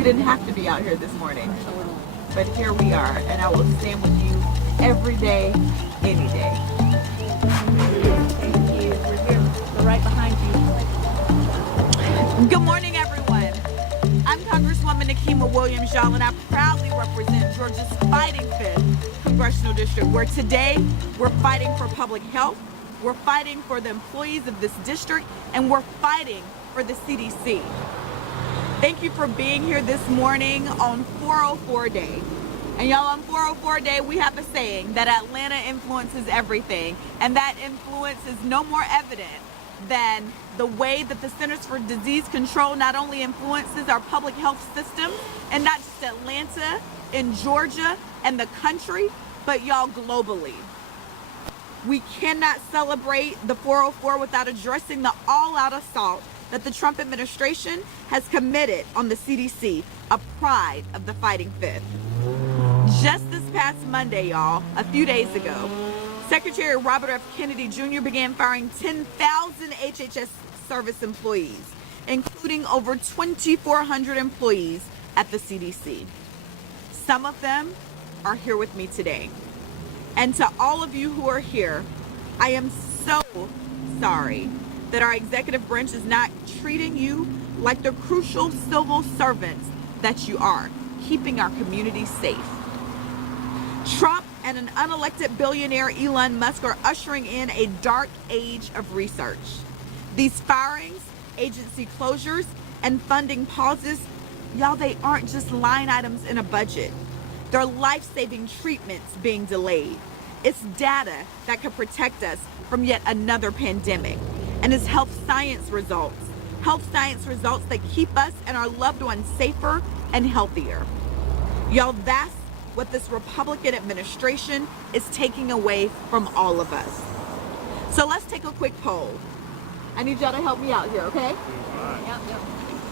We didn't have to be out here this morning, but here we are, and I will stand with you every day, any day. Thank you. We're here. We're right behind you. Good morning, everyone. I'm Congresswoman Nikema Williams, y'all, and I proudly represent Georgia's fighting 5th Congressional District, where today we're fighting for public health, we're fighting for the employees of this district, and we're fighting for the CDC. Thank you for being here this morning on 404 Day. And y'all, on 404 Day, we have a saying that Atlanta influences everything, and that influence is no more evident than the way that the Centers for Disease Control not only influences our public health system, and not just Atlanta, in Georgia, and the country, but y'all globally. We cannot celebrate the 404 without addressing the all-out assault that the Trump administration has committed on the CDC, a pride of the fighting 5th. Just this past Monday, y'all, a few days ago, Secretary Robert F. Kennedy Jr. began firing 10,000 HHS service employees, including over 2,400 employees at the CDC. Some of them are here with me today. And to all of you who are here, I am so sorry that our executive branch is not treating you like the crucial civil servants that you are, keeping our community safe. Trump and an unelected billionaire Elon Musk are ushering in a dark age of research. These firings, agency closures, and funding pauses, y'all, they aren't just line items in a budget. They're life-saving treatments being delayed. It's data that could protect us from yet another pandemic. And it's health science results that keep us and our loved ones safer and healthier. Y'all, that's what this Republican administration is taking away from all of us. So let's take a quick poll. I need y'all to help me out here, okay? Yep.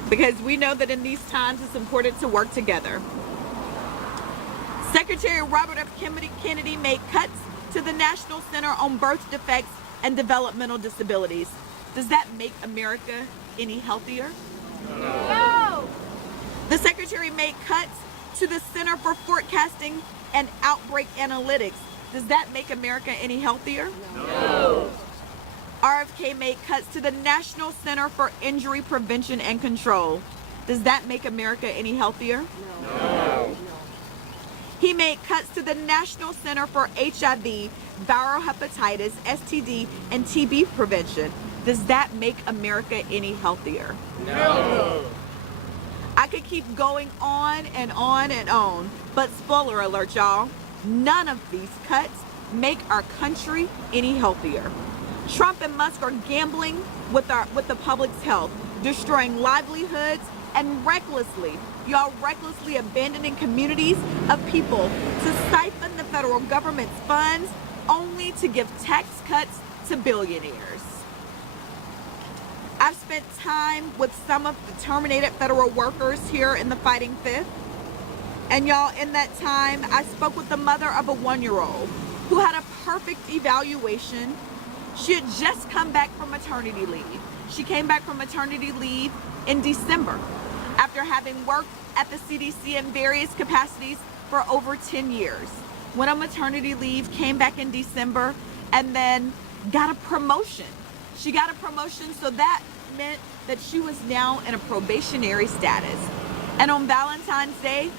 Because we know that in these times it's important to work together. Secretary Robert F. Kennedy made cuts to the National Center on Birth Defects and Developmental Disabilities. Does that make America any healthier? No! The Secretary made cuts to the Center for Forecasting and Outbreak Analytics. Does that make America any healthier? No! RFK made cuts to the National Center for Injury Prevention and Control. Does that make America any healthier? No! He made cuts to the National Center for HIV, viral hepatitis, STD, and TB prevention. Does that make America any healthier? No! I could keep going on and on and on, but spoiler alert, y'all, none of these cuts make our country any healthier. Trump and Musk are gambling with the public's health, destroying livelihoods, and recklessly abandoning communities of people to siphon the federal government's funds only to give tax cuts to billionaires. I've spent time with some of the terminated federal workers here in the fighting 5th. And y'all, in that time, I spoke with the mother of a 1-year-old who had a perfect evaluation. She had just come back from maternity leave. She came back from maternity leave in December after having worked at the CDC in various capacities for over 10 years. Went on maternity leave, came back in December, and then got a promotion. She got a promotion, so that meant that she was now in a probationary status. And on Valentine's Day,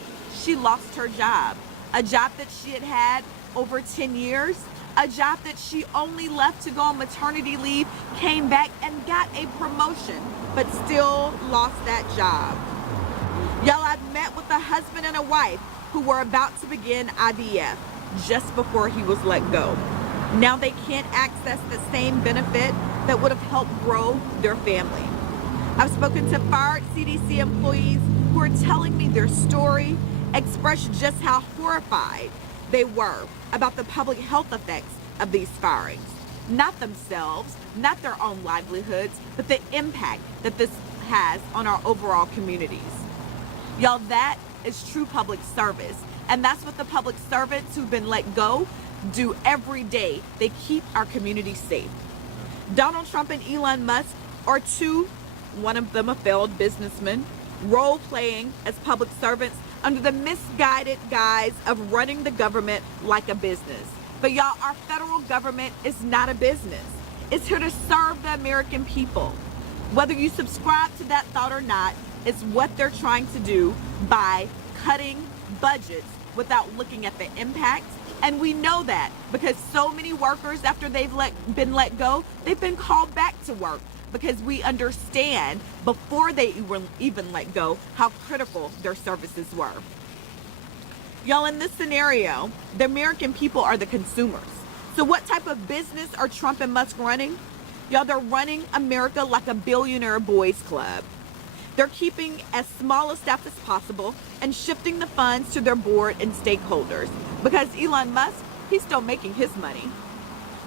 she lost her job. A job that she had had over 10 years, a job that she only left to go on maternity leave, came back and got a promotion, but still lost that job. Y'all, I've met with a husband and a wife who were about to begin IVF just before he was let go. Now they can't access the same benefit that would have helped grow their family. I've spoken to fired CDC employees who are telling me their story, expressed just how horrified they were about the public health effects of these firings. Not themselves, not their own livelihoods, but the impact that this has on our overall communities. Y'all, that is true public service. And that's what the public servants who've been let go do every day. They keep our community safe. Donald Trump and Elon Musk are two, one of them a failed businessman, role-playing as public servants under the misguided guise of running the government like a business. But y'all, our federal government is not a business. It's here to serve the American people. Whether you subscribe to that thought or not, it's what they're trying to do by cutting budgets without looking at the impact. And we know that because so many workers, after they've been let go, they've been called back to work, because we understand before they even let go how critical their services were. Y'all, in this scenario, the American people are the consumers. So what type of business are Trump and Musk running? Y'all, they're running America like a billionaire boys club. They're keeping as small a staff as possible and shifting the funds to their board and stakeholders, because Elon Musk, he's still making his money.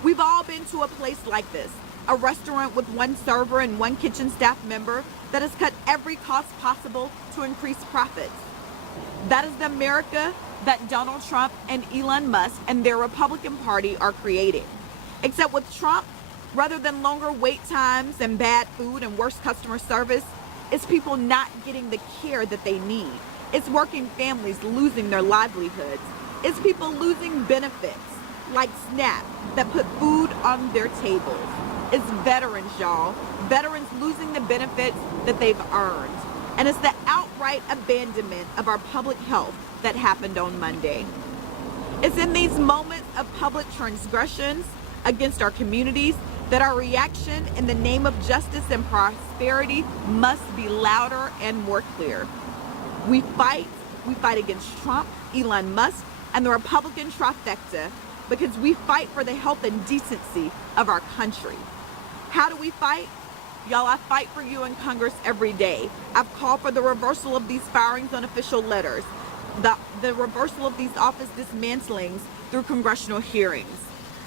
We've all been to a place like this, a restaurant with one server and one kitchen staff member that has cut every cost possible to increase profits. That is the America that Donald Trump and Elon Musk and their Republican Party are creating. Except with Trump, rather than longer wait times and bad food and worse customer service, it's people not getting the care that they need. It's working families losing their livelihoods. It's people losing benefits like SNAP that put food on their tables. It's veterans, y'all. Veterans losing the benefits that they've earned. And it's the outright abandonment of our public health that happened on Monday. It's in these moments of public transgressions against our communities that our reaction in the name of justice and prosperity must be louder and more clear. We fight against Trump, Elon Musk, and the Republican trifecta because we fight for the health and decency of our country. How do we fight? Y'all, I fight for you in Congress every day. I've called for the reversal of these firings on official letters, the reversal of these office dismantlings through congressional hearings.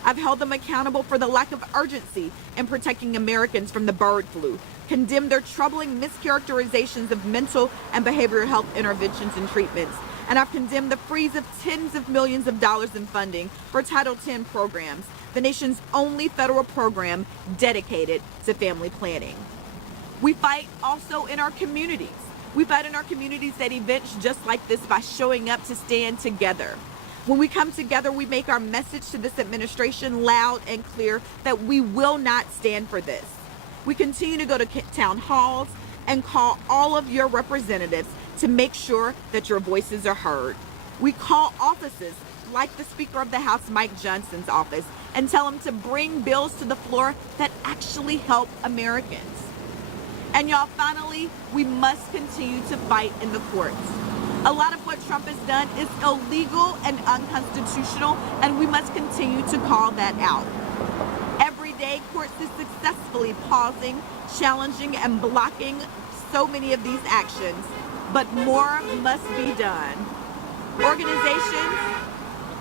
I've held them accountable for the lack of urgency in protecting Americans from the bird flu, condemned their troubling mischaracterizations of mental and behavioral health interventions and treatments, and I've condemned the freeze of tens of millions of dollars in funding for Title X programs, the nation's only federal program dedicated to family planning. We fight also in our communities. We fight in our communities at events just like this by showing up to stand together. When we come together, we make our message to this administration loud and clear that we will not stand for this. We continue to go to town halls and call all of your representatives to make sure that your voices are heard. We call offices like the Speaker of the House, Mike Johnson's office, and tell him to bring bills to the floor that actually help Americans. And y'all, finally, we must continue to fight in the courts. A lot of what Trump has done is illegal and unconstitutional, and we must continue to call that out. Every day, courts is successfully pausing, challenging, and blocking so many of these actions, but more must be done.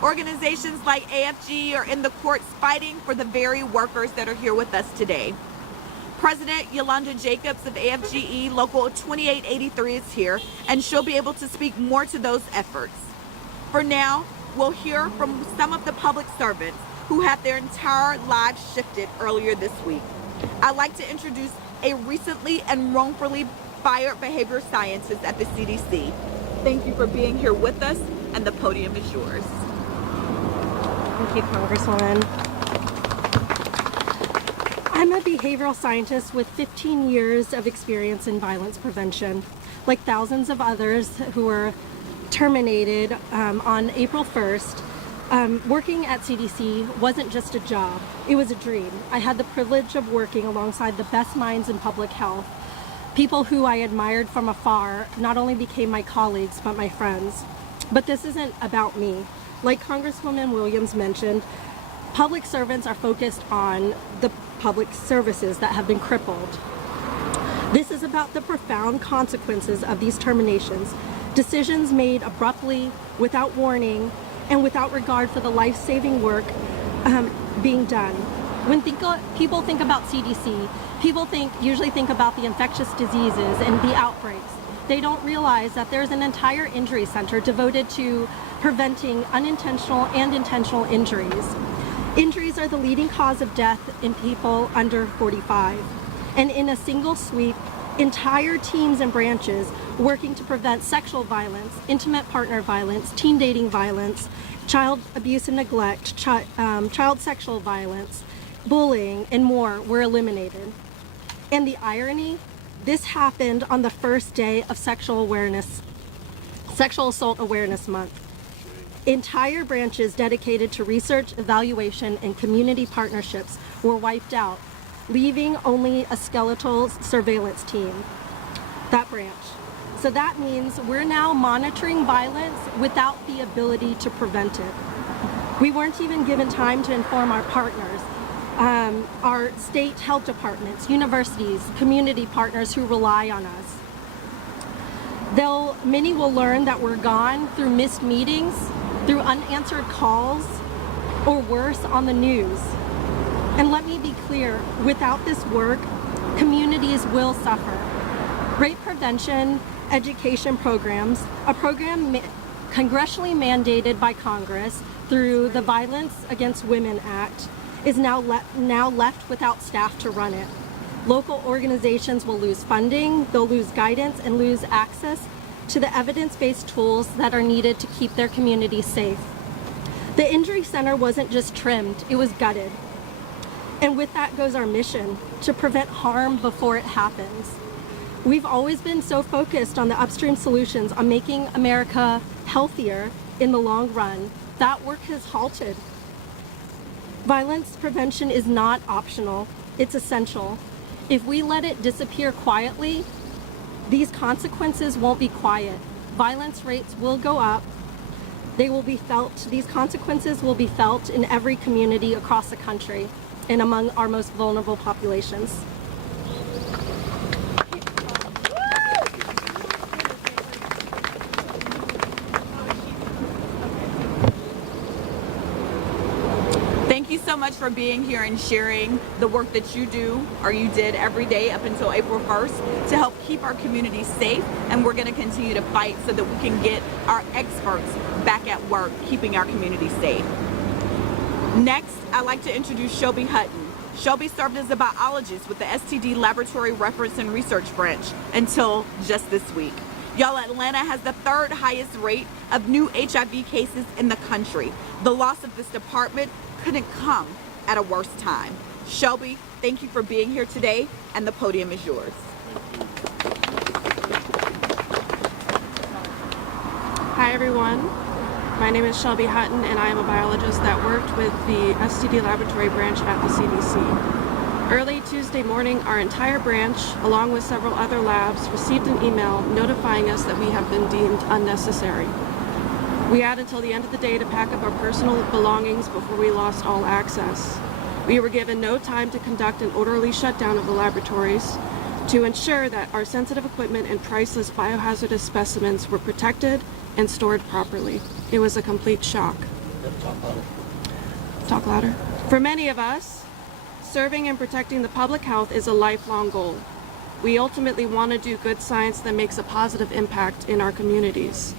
Organizations like AFG are in the courts fighting for the very workers that are here with us today. President Yolanda Jacobs of AFGE Local 2883 is here, and she'll be able to speak more to those efforts. For now, we'll hear from some of the public servants who had their entire lives shifted earlier this week. I'd like to introduce a recently and wrongfully fired behavior scientist at the CDC. Thank you for being here with us, and the podium is yours. Thank you, Congresswoman. I'm a behavioral scientist with 15 years of experience in violence prevention. Like thousands of others who were terminated on April 1st, working at CDC wasn't just a job, it was a dream. I had the privilege of working alongside the best minds in public health. People who I admired from afar not only became my colleagues, but my friends. But this isn't about me. Like Congresswoman Williams mentioned, public servants are focused on the public services that have been crippled. This is about the profound consequences of these terminations, decisions made abruptly, without warning, and without regard for the life-saving work being done. When people think about CDC, people usually think about the infectious diseases and the outbreaks. They don't realize that there's an entire injury center devoted to preventing unintentional and intentional injuries. Injuries are the leading cause of death in people under 45. And in a single sweep, Entire teams and branches working to prevent sexual violence, intimate partner violence, teen dating violence, child abuse and neglect, child sexual violence, bullying, and more were eliminated. And the irony, this happened on the first day of Sexual Assault Awareness Month. Entire branches dedicated to research, evaluation, and community partnerships were wiped out, leaving only a skeletal surveillance team, that branch. So that means we're now monitoring violence without the ability to prevent it. We weren't even given time to inform our partners, our state health departments, universities, community partners who rely on us. Many will learn that we're gone through missed meetings, through unanswered calls, or worse, on the news. And let me be clear, without this work, communities will suffer. Rape prevention education programs, a program congressionally mandated by Congress through the Violence Against Women Act, is now left without staff to run it. Local organizations will lose funding, they'll lose guidance, and lose access to the evidence-based tools that are needed to keep their communities safe. The Injury Center wasn't just trimmed, it was gutted. And with that goes our mission, to prevent harm before it happens. We've always been so focused on the upstream solutions, on making America healthier in the long run. That work has halted. Violence prevention is not optional, it's essential. If we let it disappear quietly, these consequences won't be quiet. Violence rates will go up. They will be felt, these consequences will be felt in every community across the country and among our most vulnerable populations. Thank you so much for being here and sharing the work that you do, or you did every day up until April 1st, to help keep our communities safe. And we're going to continue to fight so that we can get our experts back at work, keeping our communities safe. Next, I'd like to introduce Shelby Hutton. Shelby served as a biologist with the STD Laboratory Reference and Research Branch until just this week. Y'all, Atlanta has the third highest rate of new HIV cases in the country. The loss of this department couldn't come at a worse time. Shelby, thank you for being here today, and the podium is yours. Hi everyone, my name is Shelby Hutton and I am a biologist that worked with the STD Laboratory branch at the CDC. Early Tuesday morning, our entire branch, along with several other labs, received an email notifying us that we have been deemed unnecessary. We had until the end of the day to pack up our personal belongings before we lost all access. We were given no time to conduct an orderly shutdown of the laboratories to ensure that our sensitive equipment and priceless biohazardous specimens were protected and stored properly. It was a complete shock. Talk louder. For many of us, serving and protecting the public health is a lifelong goal. We ultimately want to do good science that makes a positive impact in our communities.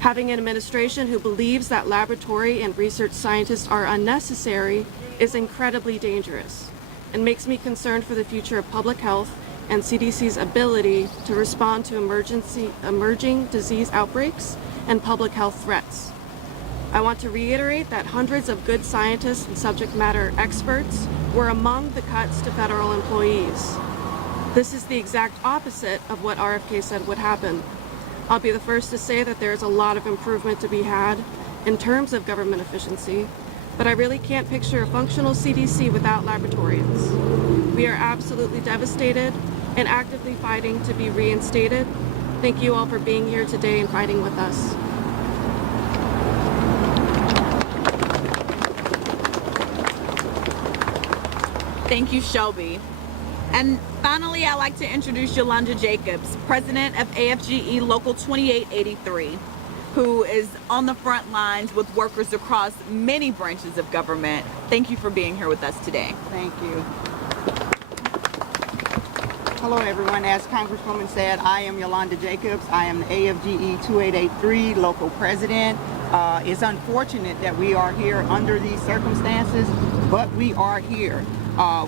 Having an administration who believes that laboratory and research scientists are unnecessary is incredibly dangerous and makes me concerned for the future of public health and CDC's ability to respond to emerging disease outbreaks and public health threats. I want to reiterate that hundreds of good scientists and subject matter experts were among the cuts to federal employees. This is the exact opposite of what RFK said would happen. I'll be the first to say that there's a lot of improvement to be had in terms of government efficiency, but I really can't picture a functional CDC without laboratorians. We are absolutely devastated and actively fighting to be reinstated. Thank you all for being here today and fighting with us. Thank you, Shelby. And finally, I'd like to introduce Yolanda Jacobs, president of AFGE Local 2883, who is on the front lines with workers across many branches of government. Thank you for being here with us today. Thank you. Hello everyone. As Congresswoman said, I am Yolanda Jacobs. I am the AFGE 2883 local president. It's unfortunate that we are here under these circumstances, but we are here.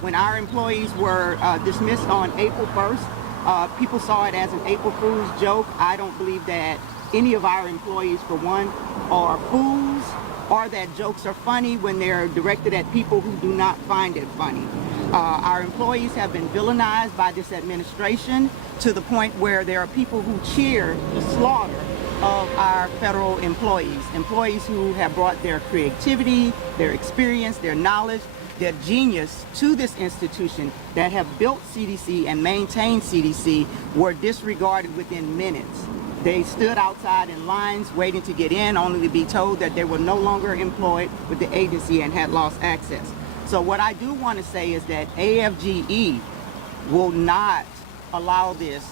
When our employees were dismissed on April 1st, People saw it as an April Fool's joke. I don't believe that any of our employees, for one, are fools, or that jokes are funny when they're directed at people who do not find it funny. Our employees have been villainized by this administration to the point where there are people who cheer the slaughter of our federal employees who have brought their creativity, their experience, their knowledge, their genius to this institution, that have built CDC and maintained CDC, were disregarded within minutes. They stood outside in lines waiting to get in, only to be told that they were no longer employed with the agency and had lost access. So what I do want to say is that AFGE will not allow this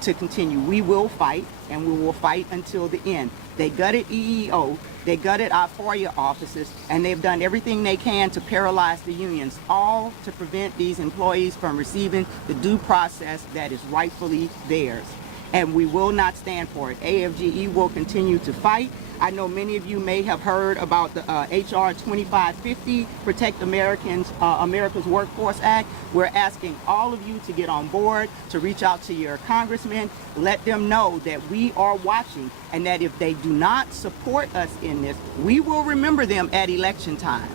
to continue. We will fight, and we will fight until the end. They gutted EEO, they gutted our FOIA offices, and they've done everything they can to paralyze the unions, all to prevent these employees from receiving the due process that is rightfully theirs. And we will not stand for it. AFGE will continue to fight. I know many of you may have heard about the HR 2550, Protect America's Workforce Act. We're asking all of you to get on board, to reach out to your congressmen, let them know that we are watching, and that if they do not support us in this, we will remember them at election time.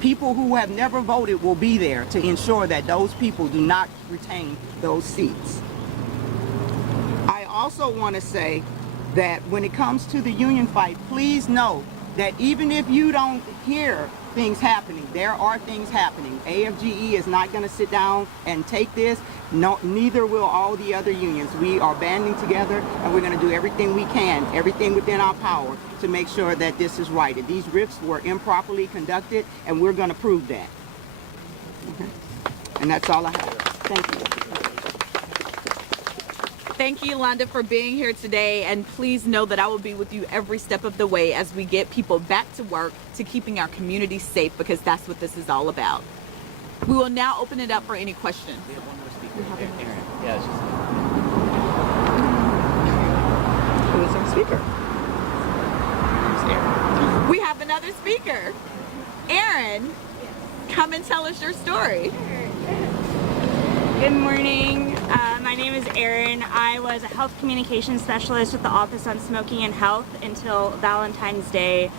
People who have never voted will be there to ensure that those people do not retain those seats. I also want to say that when it comes to the union fight, please know that even if you don't hear things happening, there are things happening. AFGE is not going to sit down and take this. No, neither will all the other unions. We are banding together, and we're going to do everything we can, everything within our power, to make sure that this is righted. These rifts were improperly conducted, and we're going to prove that. Okay. And that's all I have. Thank you. Thank you, Yolanda, for being here today, and please know that I will be with you every step of the way as we get people back to work, to keeping our community safe, because that's what this is all about. We will now open it up for any questions. We have one more speaker. Aaron. Yeah, it's just... Who is our speaker? It's Aaron. We have another speaker. Aaron, come and tell us your story. Good morning. My name is Erin. I was a health communications specialist with the Office on Smoking and Health until Valentine's Day,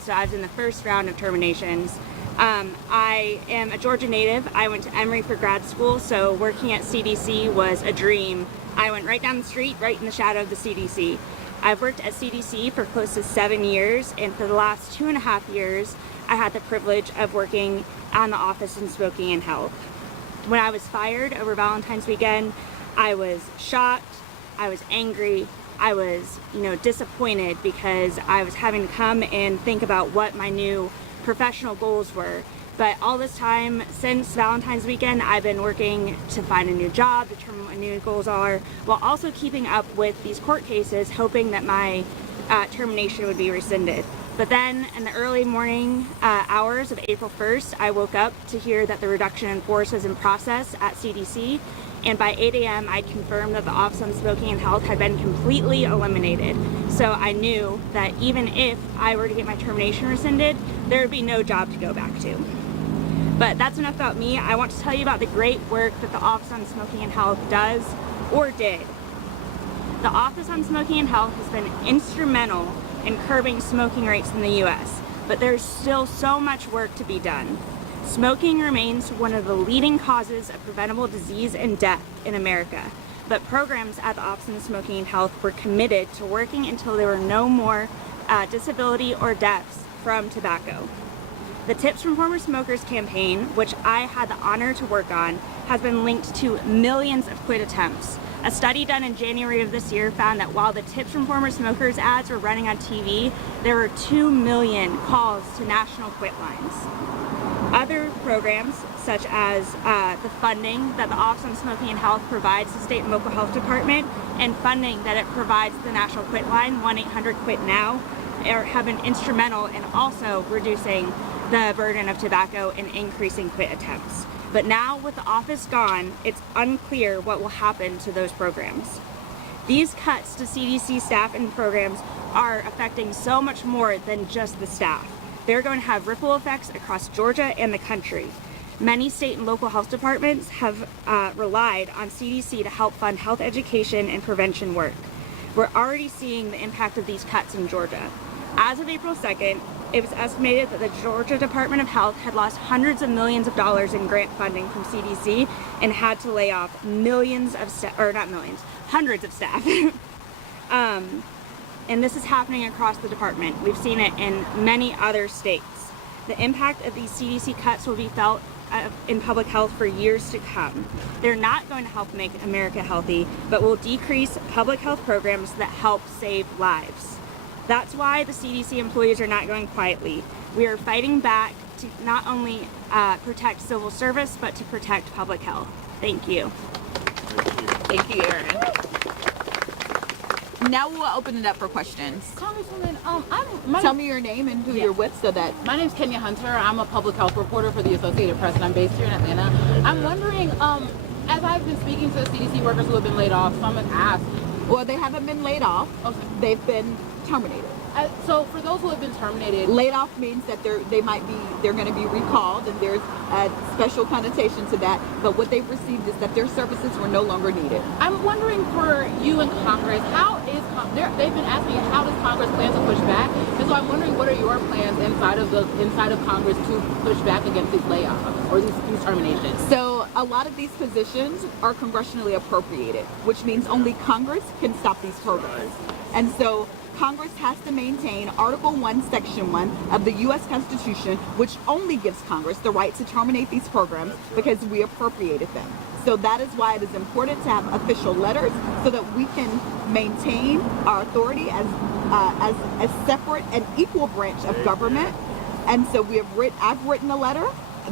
so I was in the first round of terminations. I am a Georgia native. I went to Emory for grad school, so working at CDC was a dream. I went right down the street, right in the shadow of the CDC. I've worked at CDC for close to 7 years, and for the last 2.5 years, I had the privilege of working on the Office on Smoking and Health. When I was fired over Valentine's weekend, I was shocked, I was angry, I was, disappointed, because I was having to come and think about what my new professional goals were. But all this time, since Valentine's weekend, I've been working to find a new job, determine what my new goals are, while also keeping up with these court cases, hoping that my termination would be rescinded. But then in the early morning hours of April 1st, I woke up to hear that the reduction in force was in process at CDC, and by 8 a.m. I confirmed that the Office on Smoking and Health had been completely eliminated. So I knew that even if I were to get my termination rescinded, there would be no job to go back to. But that's enough about me. I want to tell you about the great work that the Office on Smoking and Health does, or did. The Office on Smoking and Health has been instrumental in curbing smoking rates in the U.S., but there's still so much work to be done. Smoking remains one of the leading causes of preventable disease and death in America, but programs at the Office on Smoking and Health were committed to working until there were no more disability or deaths from tobacco. The Tips from Former Smokers campaign, which I had the honor to work on, has been linked to millions of quit attempts. A study done in January of this year found that while the Tips from Former Smokers ads were running on TV, there were 2 million calls to national quit lines. Other programs, such as the funding that the Office on Smoking and Health provides the state and local health department, and funding that it provides the national quit line, 1-800-QUIT-NOW, have been instrumental in also reducing the burden of tobacco and increasing quit attempts. But now, with the office gone, it's unclear what will happen to those programs. These cuts to CDC staff and programs are affecting so much more than just the staff. They're going to have ripple effects across Georgia and the country. Many state and local health departments have relied on CDC to help fund health education and prevention work. We're already seeing the impact of these cuts in Georgia. As of April 2nd, it was estimated that the Georgia Department of Health had lost hundreds of millions of dollars in grant funding from CDC and had to lay off hundreds of staff. And this is happening across the department. We've seen it in many other states. The impact of these CDC cuts will be felt in public health for years to come. They're not going to help make America healthy, but will decrease public health programs that help save lives. That's why the CDC employees are not going quietly. We are fighting back to not only protect civil service, but to protect public health. Thank you. Thank you, Erin. Now we'll open it up for questions. Congresswoman, Tell me your name and who you're with so that... my name's Kenya Hunter. I'm a public health reporter for the Associated Press, and I'm based here in Atlanta. I'm wondering, as I've been speaking to CDC workers who have been laid off, some have asked... Well, they haven't been laid off. Okay. They've been terminated. So for those who have been terminated... Laid off means that they're going to be recalled, and there's a special connotation to that. But what they've received is that their services were no longer needed. I'm wondering for you in Congress, they've been asking how does Congress plan to push back? And so I'm wondering what are your plans inside of Congress to push back against these layoffs or these terminations? So a lot of these positions are congressionally appropriated, which means only Congress can stop these programs. And so Congress has to maintain Article 1, Section 1 of the U.S. Constitution, which only gives Congress the right to terminate these programs because we appropriated them. So that is why it is important to have official letters so that we can maintain our authority as a separate and equal branch of government. And so I've written a letter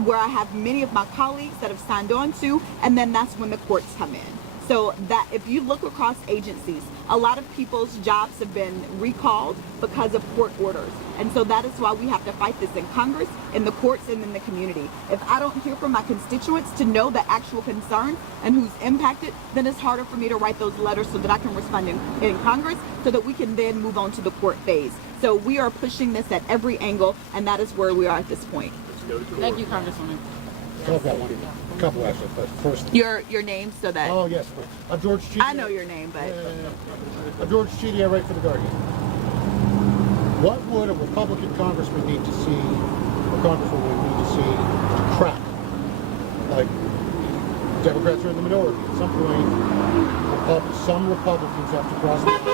where I have many of my colleagues that have signed on to, and then that's when the courts come in. So that if you look across agencies, a lot of people's jobs have been recalled because of court orders. And so that is why we have to fight this in Congress, in the courts, and in the community. If I don't hear from my constituents to know the actual concerns and who's impacted, then it's harder for me to write those letters so that I can respond in Congress so that we can then move on to the court phase. So we are pushing this at every angle, and that is where we are at this point. Thank you, Congresswoman. I've got one. A couple actually, but first. Your name so that... Oh yes, I'm George Cheedy. I know your name, but... I'm George Cheedy. I write for The Guardian. What would a Republican congressman need to see, or congresswoman need to see, to crack? Like, Democrats are in the minority. At some point, some Republicans have to cross the line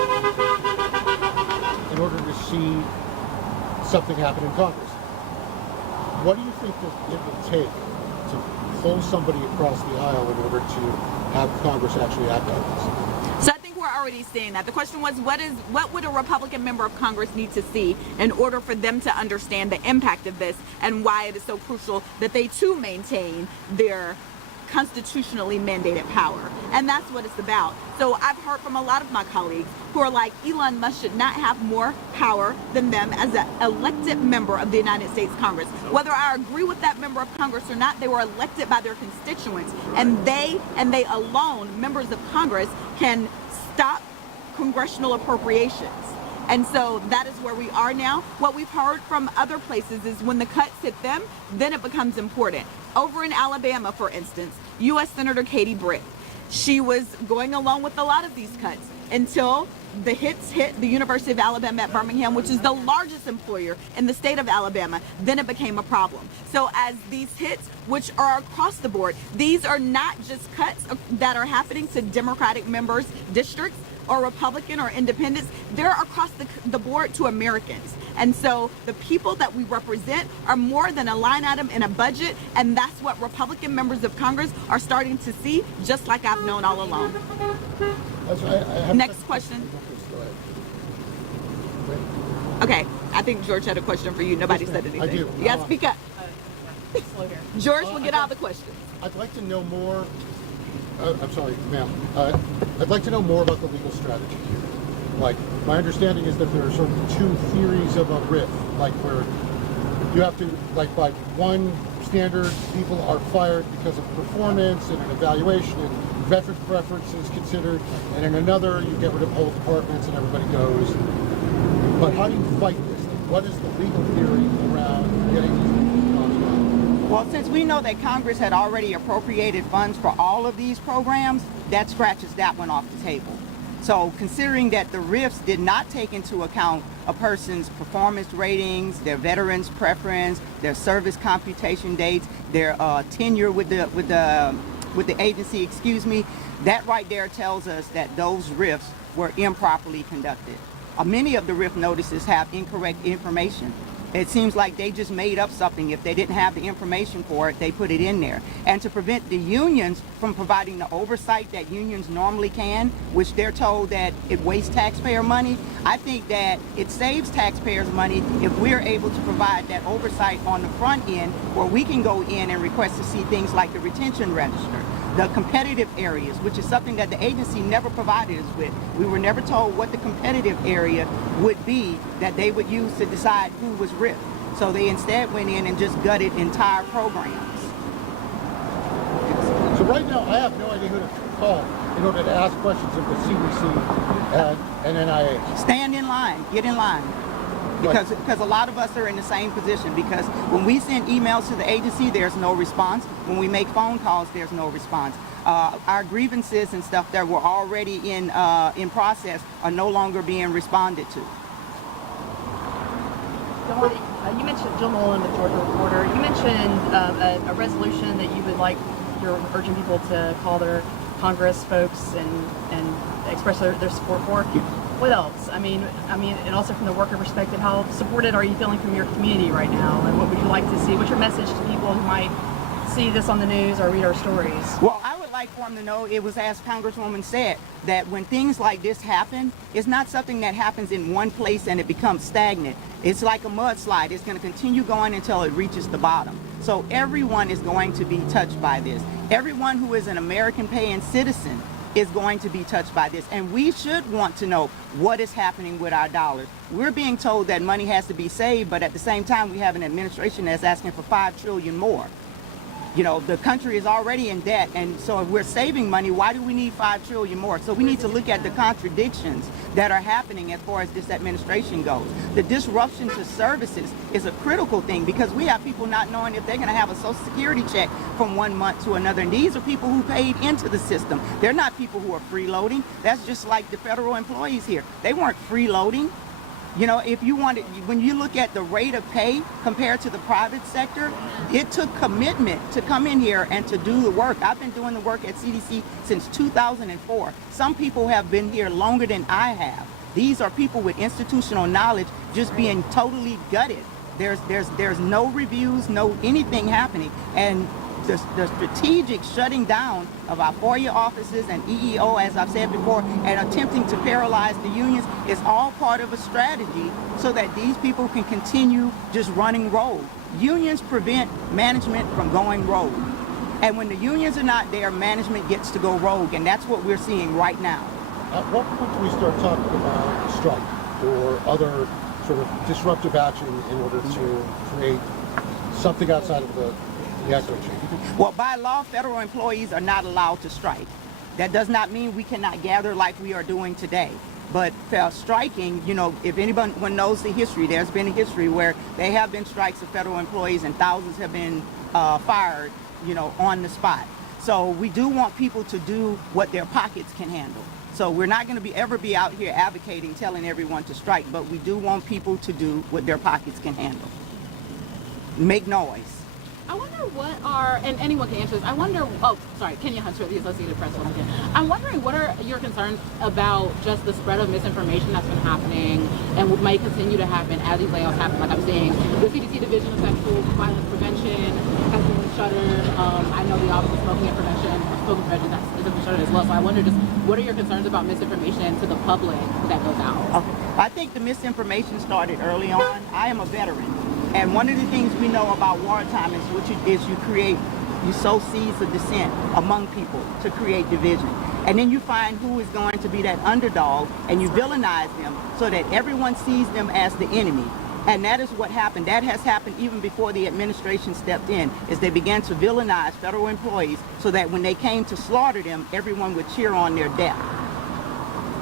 in order to see something happen in Congress. What do you think that it will take to pull somebody across the aisle in order to have Congress actually act on this? So I think we're already seeing that. The question was, what would a Republican member of Congress need to see in order for them to understand the impact of this and why it is so crucial that they too maintain their constitutionally mandated power? And that's what it's about. So I've heard from a lot of my colleagues who are like, Elon Musk should not have more power than them as an elected member of the United States Congress. Whether I agree with that member of Congress or not, they were elected by their constituents, and they alone, members of Congress, can stop congressional appropriations. And so that is where we are now. What we've heard from other places is when the cuts hit them, then it becomes important. Over in Alabama, for instance, U.S. Senator Katie Britt, she was going along with a lot of these cuts until the hits hit the University of Alabama at Birmingham, which is the largest employer in the state of Alabama. Then it became a problem. So as these hits, which are across the board, these are not just cuts that are happening to Democratic members' districts or Republican or independents, they're across the board to Americans. And so the people that we represent are more than a line item in a budget, and that's what Republican members of Congress are starting to see, just like I've known all along. Next question. Okay, I think George had a question for you. Nobody said anything. I do. You gotta speak up. George will get all the questions. I'd like to know more. I'm sorry, ma'am. I'd like to know more about the legal strategy here. Like, my understanding is that there are sort of two theories of a RIF, like where you have to, like, by one standard, people are fired because of performance and an evaluation and veterans preference is considered, and in another, you get rid of whole departments and everybody goes. But how do you fight this? What is the legal theory around getting these people crossed out? Well, since we know that Congress had already appropriated funds for all of these programs, that scratches that one off the table. So considering that the RIFs did not take into account a person's performance ratings, their veterans preference, their service computation dates, their tenure with the agency, that right there tells us that those RIFs were improperly conducted. Many of the RIF notices have incorrect information. It seems like they just made up something. If they didn't have the information for it, they put it in there. And to prevent the unions from providing the oversight that unions normally can, which they're told that it wastes taxpayer money, I think that it saves taxpayers money if we're able to provide that oversight on the front end, where we can go in and request to see things like the retention register, the competitive areas, which is something that the agency never provided us with. We were never told what the competitive area would be that they would use to decide who was RIF. So they instead went in and just gutted entire programs. So right now, I have no idea who to call in order to ask questions of the CDC and NIH. Stand in line, get in line. Because a lot of us are in the same position, because when we send emails to the agency, there's no response. When we make phone calls, there's no response. Our grievances and stuff that were already in process are no longer being responded to. Good morning. You mentioned Jill Nolan with Georgia Reporter. You mentioned a resolution that you would like, you're urging people to call their Congress folks and express their support for. What else? I mean, and also from the worker perspective, how supported are you feeling from your community right now? And what would you like to see? What's your message to people who might see this on the news or read our stories? Well, I would like for them to know, it was as Congresswoman said, that when things like this happen, it's not something that happens in one place and it becomes stagnant. It's like a mudslide. It's going to continue going until it reaches the bottom. So everyone is going to be touched by this. Everyone who is an American paying citizen is going to be touched by this. And we should want to know what is happening with our dollars. We're being told that money has to be saved, but at the same time, we have an administration that's asking for $5 trillion more. You know, the country is already in debt, and so if we're saving money, why do we need $5 trillion more? So we need to look at the contradictions that are happening as far as this administration goes. The disruption to services is a critical thing, because we have people not knowing if they're going to have a Social Security check from one month to another, and these are people who paid into the system. They're not people who are freeloading. That's just like the federal employees here. They weren't freeloading. You know, if you wanted, when you look at the rate of pay compared to the private sector, it took commitment to come in here and to do the work. I've been doing the work at CDC since 2004. Some people have been here longer than I have. These are people with institutional knowledge just being totally gutted. There's no reviews, no anything happening. And the strategic shutting down of our FOIA offices and EEO, as I've said before, and attempting to paralyze the unions is all part of a strategy so that these people can continue just running rogue. Unions prevent management from going rogue. And when the unions are not there, management gets to go rogue, and that's what we're seeing right now. At what point do we start talking about strike or other sort of disruptive action in order to create something outside of the echo chamber? Well, by law, federal employees are not allowed to strike. That does not mean we cannot gather like we are doing today. But striking, you know, if anyone knows the history, there's been a history where there have been strikes of federal employees and thousands have been fired, you know, on the spot. So we do want people to do what their pockets can handle. So we're not going to ever be out here advocating, telling everyone to strike, but we do want people to do what their pockets can handle. Make noise. I wonder what are, and anyone can answer this, I wonder, oh, sorry, Kenya Hunter, the Associated Press. I'm wondering, what are your concerns about just the spread of misinformation that's been happening and what might continue to happen as these layoffs happen? Like I'm saying, the CDC Division of Sexual Violence Prevention has been shuttered. I know the Office of Smoking Prevention has been shuttered as well. So I wonder just, what are your concerns about misinformation to the public that goes out? Okay. I think the misinformation started early on. I am a veteran. And one of the things we know about wartime is you sow seeds of dissent among people to create division. And then you find who is going to be that underdog, and you villainize them so that everyone sees them as the enemy. And that is what happened. That has happened even before the administration stepped in, is they began to villainize federal employees so that when they came to slaughter them, everyone would cheer on their death.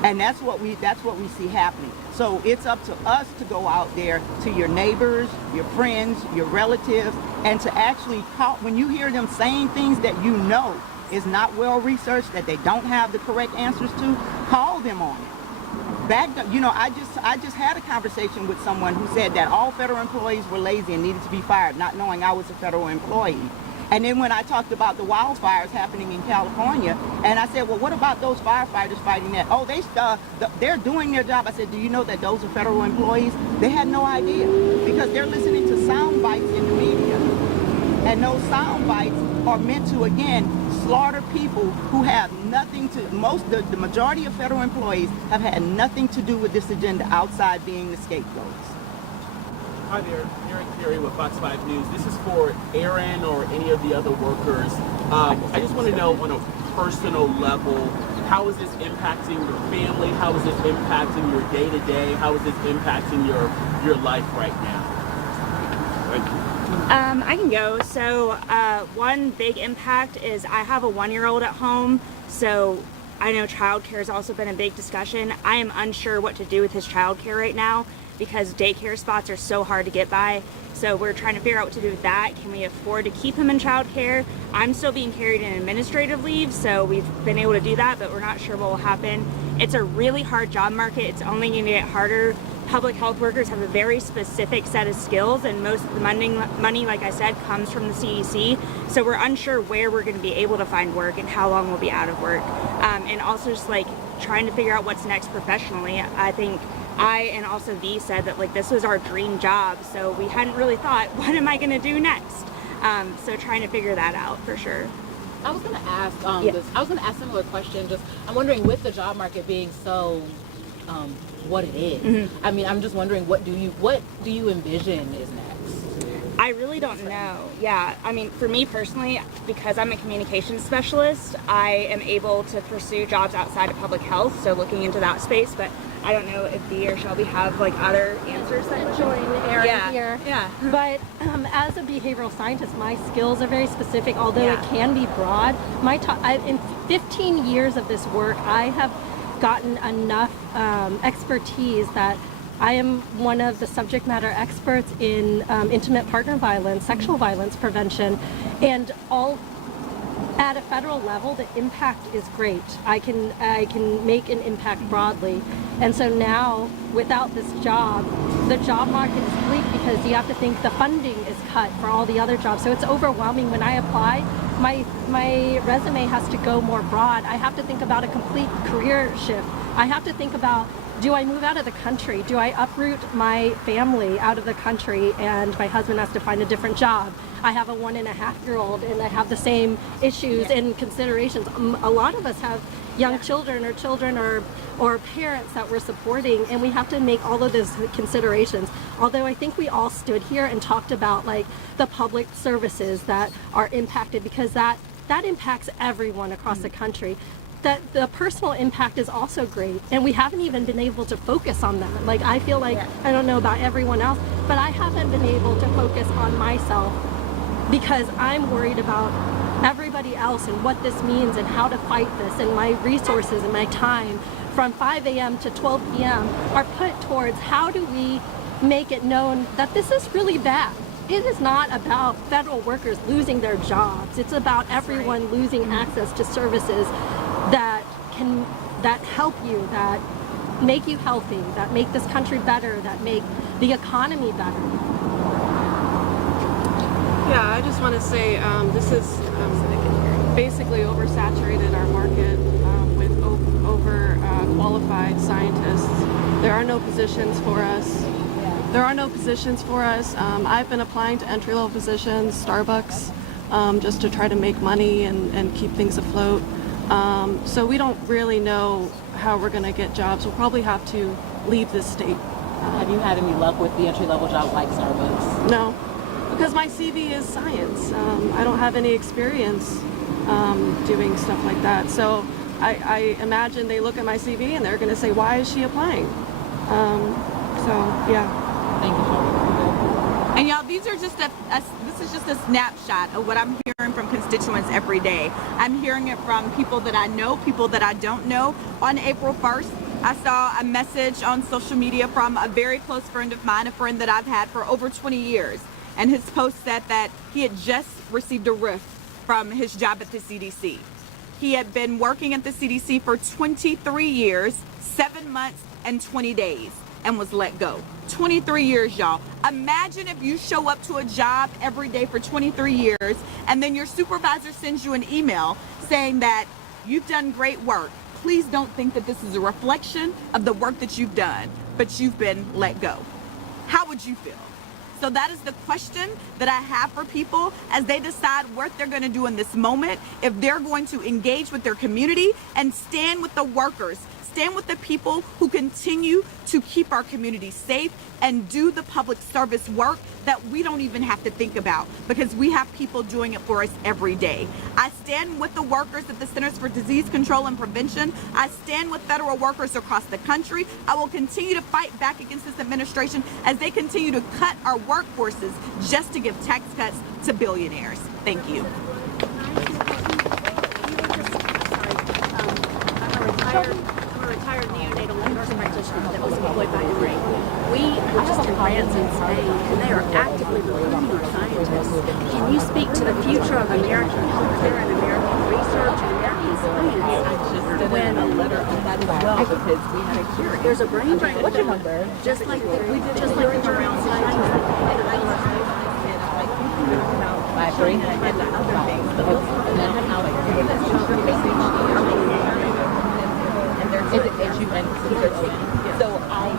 And that's what we see happening. So it's up to us to go out there to your neighbors, your friends, your relatives, and to actually call when you hear them saying things that you know is not well researched, that they don't have the correct answers to, call them on it. I just had a conversation with someone who said that all federal employees were lazy and needed to be fired, not knowing I was a federal employee. And then when I talked about the wildfires happening in California, and I said, well, what about those firefighters fighting that? Oh, they're doing their job. I said, do you know that those are federal employees? They had no idea because they're listening to sound bites in the media. And those sound bites are meant to, again, slaughter people who have nothing to, the majority of federal employees have had nothing to do with this agenda outside being the scapegoats. Hi there, Aaron Carey with Fox 5 News. This is for Aaron or any of the other workers. I just want to know on a personal level, how is this impacting your family? How is this impacting your day-to-day? How is this impacting your life right now? Thank you. I can go. So one big impact is I have a 1-year-old at home, so I know childcare has also been a big discussion. I am unsure what to do with his childcare right now because daycare spots are so hard to get by. So we're trying to figure out what to do with that. Can we afford to keep him in childcare? I'm still being carried in administrative leave, so we've been able to do that, but we're not sure what will happen. It's a really hard job market. It's only going to get harder. Public health workers have a very specific set of skills, and most of the money, like I said, comes from the CDC. So we're unsure where we're going to be able to find work and how long we'll be out of work. And also just like trying to figure out what's next professionally. I think I and also V said that like this was our dream job, so we hadn't really thought, what am I going to do next? So trying to figure that out for sure. I was going to ask a similar question. Just I'm wondering, with the job market being so what it is. Mm-hmm. I mean, I'm just wondering, what do you envision is next? I really don't know. Yeah, I mean, for me personally, because I'm a communications specialist, I am able to pursue jobs outside of public health, so looking into that space, but I don't know if Dee or Shelby have like other answers that would join Aaron here. Yeah. But as a behavioral scientist, my skills are very specific, although it can be broad. In 15 years of this work, I have gotten enough expertise that I am one of the subject matter experts in intimate partner violence, sexual violence prevention, and all at a federal level. The impact is great. I can make an impact broadly, and so now without this job, the job market is bleak because you have to think the funding is cut for all the other jobs. So it's overwhelming. When I apply, my resume has to go more broad. I have to think about a complete career shift. I have to think about, do I move out of the country? Do I uproot my family out of the country and my husband has to find a different job? I have a 1.5-year-old and I have the same issues and considerations. A lot of us have young children or parents that we're supporting, and we have to make all of those considerations. Although I think we all stood here and talked about like the public services that are impacted, because that impacts everyone across the country. That the personal impact is also great, and we haven't even been able to focus on that. Like, I feel like, I don't know about everyone else, but I haven't been able to focus on myself because I'm worried about everybody else and what this means and how to fight this, and my resources and my time from 5 a.m. to 12 p.m. are put towards how do we make it known that this is really bad. It is not about federal workers losing their jobs. It's about everyone losing access to services that help you, that make you healthy, that make this country better, that make the economy better. Yeah, I just want to say this is basically oversaturated our market with overqualified scientists. There are no positions for us. I've been applying to entry-level positions, Starbucks, just to try to make money and keep things afloat. So we don't really know how we're going to get jobs. We'll probably have to leave this state. Have you had any luck with the entry-level job like Starbucks? No, because my CV is science. I don't have any experience doing stuff like that. So I imagine they look at my CV and they're going to say, why is she applying? Yeah. Thank you, Shelby. And y'all, this is just a snapshot of what I'm hearing from constituents every day. I'm hearing it from people that I know, people that I don't know. On April 1st, I saw a message on social media from a very close friend of mine, a friend that I've had for over 20 years. And his post said that he had just received a RIF from his job at the CDC. He had been working at the CDC for 23 years, 7 months, and 20 days, and was let go. 23 years, y'all. Imagine if you show up to a job every day for 23 years, and then your supervisor sends you an email saying that you've done great work. Please don't think that this is a reflection of the work that you've done, but you've been let go. How would you feel? So that is the question that I have for people as they decide what they're going to do in this moment, if they're going to engage with their community and stand with the workers, stand with the people who continue to keep our community safe and do the public service work that we don't even have to think about because we have people doing it for us every day. I stand with the workers at the Centers for Disease Control and Prevention. I stand with federal workers across the country. I will continue to fight back against this administration as they continue to cut our workforces just to give tax cuts to billionaires. Thank you. I'm a retired neonatal nurse practitioner that was employed by Emory. We were just in France and Spain, and they are actively recruiting our scientists. Can you speak to the future of American healthcare and American research and American science? I just did a letter on that as well because we had a hearing. There's a brain drain. What's your number? Just like the German scientists. And the other things, the and then how like is it HUN? So I